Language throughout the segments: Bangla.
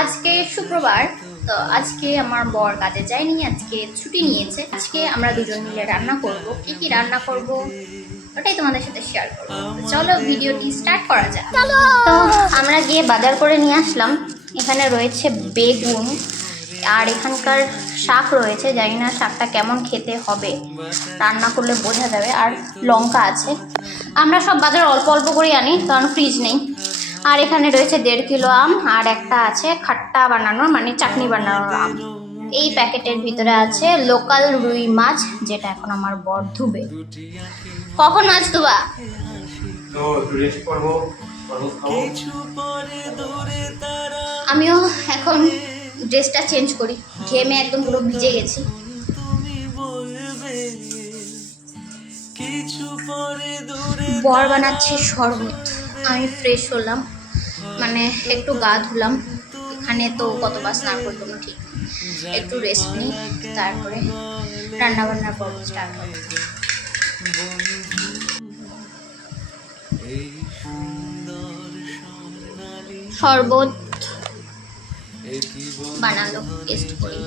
আজকে শুক্রবার, তো আজকে আমার বর কাজে যায়নি, আজকে ছুটি নিয়েছে। আজকে আমরা দুজন মিলে রান্না করব। কি কি রান্না করব ওটাই তোমাদের সাথে শেয়ার করবো। চলো ভিডিওটি স্টার্ট করা যাক। তো আমরা গিয়ে বাজার করে নিয়ে আসলাম। এখানে রয়েছে বেগুন, আর এখানকার শাক রয়েছে, জানি না শাকটা কেমন খেতে হবে, রান্না করলে বোঝা যাবে। আর লঙ্কা আছে। আমরা সব বাজার অল্প অল্প করে আনি, কারণ ফ্রিজ নেই। আর এখানে রয়েছে 1.5 কিলো আম, আর একটা আছে খাট্টা বানানোর, মানে চাটনি বানানোর আম। এই প্যাকেটের ভিতরে আছে লোকাল রুই মাছ, যেটা এখন আমার বর ধুবে। কখন মাছ ধোবা? আমিও এখন ড্রেসটা চেঞ্জ করি, ঘেমে একদম পুরো ভিজে গেছি। বর বানাচ্ছে শরবত, আমি ফ্রেশ হলাম, মানে একটু গা ধুলাম। এখানে তো কতবার স্নান করবো না, ঠিক একটু রেস্ট নিই, তারপরে রান্না বান্নার পর্ব স্টার্ট হবে। শরবত বানালো, টেস্ট করি।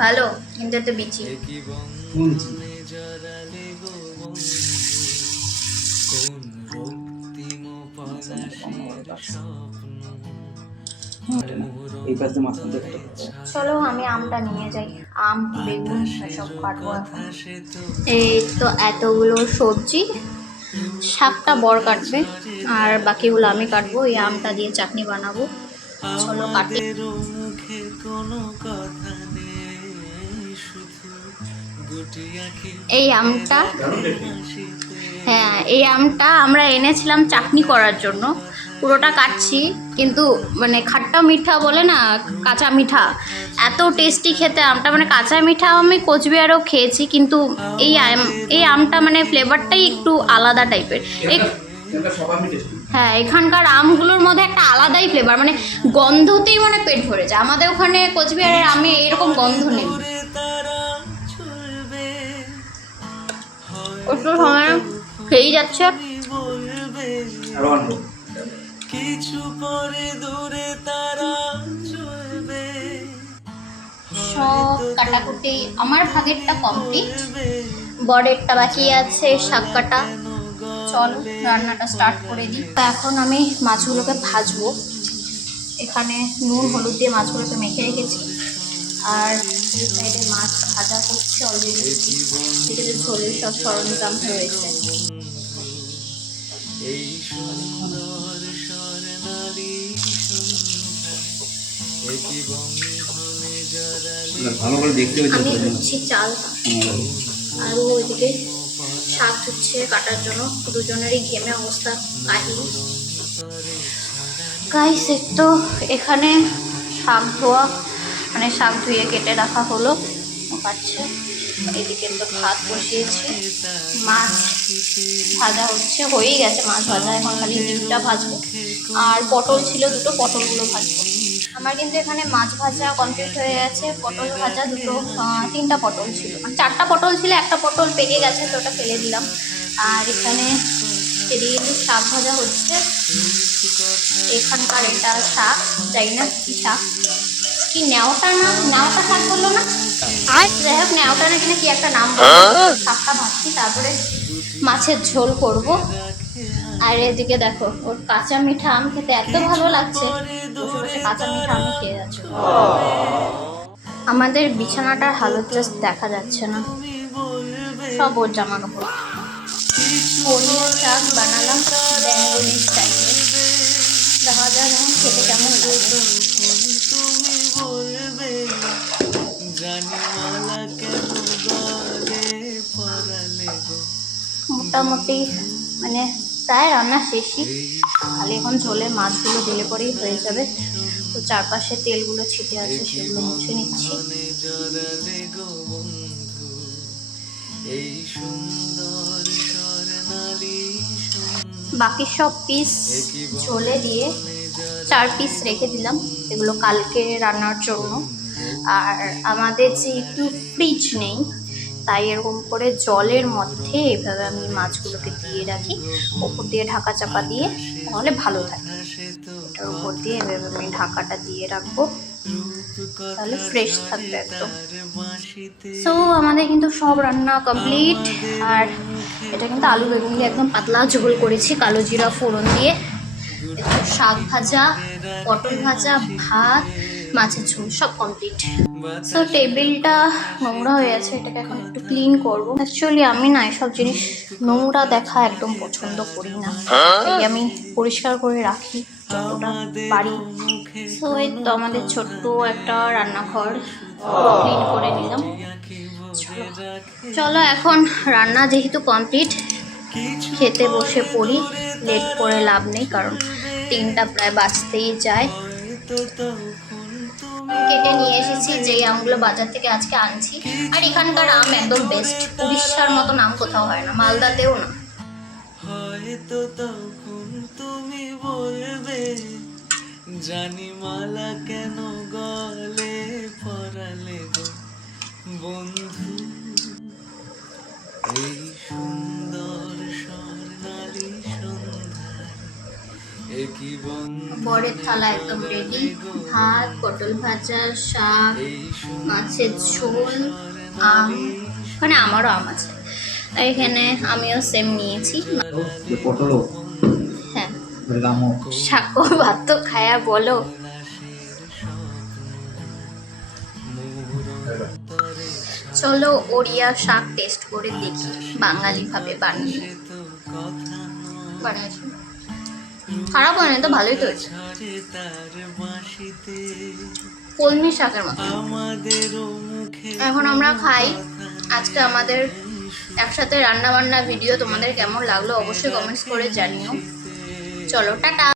ভালো, কিন্তু এত বিচি। চলো আমি আমটা নিয়ে যাই, আম বেগুন সব কাটবো এখন। এই তো এতগুলো সবজি, শাকটা বর কাটবে আর বাকিগুলো আমি কাটবো। এই আমটা দিয়ে চাটনি বানাবো, চলো কাটি। এই আমটা, হ্যাঁ এই আমটা আমরা এনেছিলাম চাটনি করার জন্য। পুরোটা কাটছি, কিন্তু মানে খাট্টা মিঠা বলে না, কাঁচা মিঠা, এত টেস্টি খেতে আমটা। মানে কাঁচা মিঠা আমি কোচবিহারেও খেয়েছি, কিন্তু এই আমটা মানে ফ্লেভারটাই একটু আলাদা টাইপের। হ্যাঁ, এখানকার আমগুলোর মধ্যে একটা আলাদাই ফ্লেভার, মানে গন্ধতেই মানে পেট ভরে যায়। আমাদের ওখানে কোচবিহারের আমে এরকম গন্ধ নেই। একটু সময় খেয়েই যাচ্ছে। সব কাটাকুটি আমার ভাগেরটা কমপ্লিট, বরেরটা বাকি আছে শাক কাটা। চলো রান্নাটা স্টার্ট করে দিই। এখন আমি মাছগুলোকে ভাজবো। এখানে নুন হলুদ দিয়ে মাছগুলোকে মেখে রেখেছি, আর এই সাইডে মাছ ভাজা হচ্ছে অলরেডি। এদিকে ঝোলের সব সরঞ্জাম রয়েছে। আমি ধুচ্ছি চাল, আর ওইদিকে শাক ধুচ্ছে কাটার জন্য। দুজনেরই ঘেমে অবস্থা কাহিল। গাইস তো এখানে শাক ধোয়া, মানে শাক ধুয়ে কেটে রাখা হলো, কাটছে। এদিকে তো ভাত বসিয়েছি, মাছ ভাজা হচ্ছে, হয়েই গেছে মাছ ভাজা। এখন খালি ডিমটা ভাজবো, আর পটল ছিল দুটো, পটলগুলো ভাজবো। আমার কিন্তু এখানে মাছ ভাজা কমপ্লিট হয়ে গেছে। পটল ভাজা তিনটা পটল ছিল, মানে 4টা পটল ছিল, একটা পটল পেকে গেছে, তো ওটা ফেলে দিলাম। আর এখানে এদিকে শাক ভাজা হচ্ছে। এখানকার এটা শাক, জানি না কি শাক, কি নেওয়াটা না, নেওয়াটা শাক বললো না, আর যাই হোক নেওয়াটা না কিনা কি একটা নাম বললো। শাকটা ভাজছি, তারপরে মাছের ঝোল করব। আর এদিকে দেখো, ওর কাঁচা মিঠা আম খেতে এত ভালো লাগছে, বসে বসে কাঁচা মিঠা আম খেয়ে যাচ্ছে। আমাদের বিছানাটার হালত জাস্ট দেখা যাচ্ছে না, সব ওর জামা কাপড়। পনির শাক বানালাম বেঙ্গলি স্টাইলে, দেখা যায় এখন খেতে কেমন লাগে। মোটামুটি মানে প্রায় রান্না শেষই, খালি এখন ঝোলে মাছগুলো দিলে পরেই হয়ে যাবে। তো চারপাশে তেলগুলো ছিটে আছে, সেগুলো মুছে নিচ্ছি। বাকি সব পিস ঝোলে দিয়ে 4 পিস রেখে দিলাম, এগুলো কালকে রান্নার জন্য। আর আমাদের যে একটু ফ্রিজ নেই, তাই এরকম করে জলের মধ্যে এভাবে আমি মাছগুলোকে দিয়ে রাখি, ওপর দিয়ে ঢাকা চাপা দিয়ে, তাহলে ভালো থাকে। এটার উপর দিয়ে এভাবে আমি ঢাকাটা দিয়ে রাখবো, তাহলে ফ্রেশ থাকবে একদম। সো আমাদের কিন্তু সব রান্না কমপ্লিট। আর এটা কিন্তু আলু বেগুন দিয়ে একদম পাতলা ঝোল করেছি, কালো জিরা ফোড়ন দিয়ে। একটু শাক ভাজা, পটল ভাজা, ভাত, মাছের ঝোল, সব কমপ্লিট। সো টেবিলটা নোংরা হয়ে আছে, এটাকে এখন একটু ক্লিন করবো। অ্যাকচুয়ালি আমি না এসব জিনিস নোংরা দেখা একদম পছন্দ করি না, তাই আমি পরিষ্কার করে রাখি যতটা পারি। সো এই তো আমাদের ছোট্ট একটা রান্নাঘর ক্লিন করে নিলাম। চলো এখন রান্না যেহেতু কমপ্লিট, খেতে বসে পড়ি। লেট করে লাভ নেই, কারণ 3টা প্রায় বাজতেই যায়। কেটে নিয়ে এসেছি যেই আমগুলো বাজার থেকে আজকে আনছি। আর এখানকার আম একদম বেস্ট, উড়িষ্যার মতন আম কোথাও হয় না, মালদাতেও না। হয়তো তখন তুমি বলবে জানি মালা কেন গলে পরালে গো বন্ধু, এই সুন্দর স্বর্ণালী সন্ধ্যায় একই বন্ধু। বরের থালা একদম রেডি, ভাত, পটল ভাজা, শাক, মাছের ঝোল, আম, মানে আমারও আম আছে, এখানে আমিও সেম নিয়েছি। হ্যাঁ, শাক ভাত তো খায়া বলো। চলো ওড়িয়া শাক টেস্ট করে দেখি বাঙালি ভাবে বানিয়ে। বানিয়েছি, খারাপ হয় না তো, ভালোই তো হয়েছে, কলমি শাকের মতো। এখন আমরা খাই। আজকে আমাদের একসাথে রান্না বান্না ভিডিও তোমাদের কেমন লাগলো অবশ্যই কমেন্টস করে জানিও। চলো টাটা।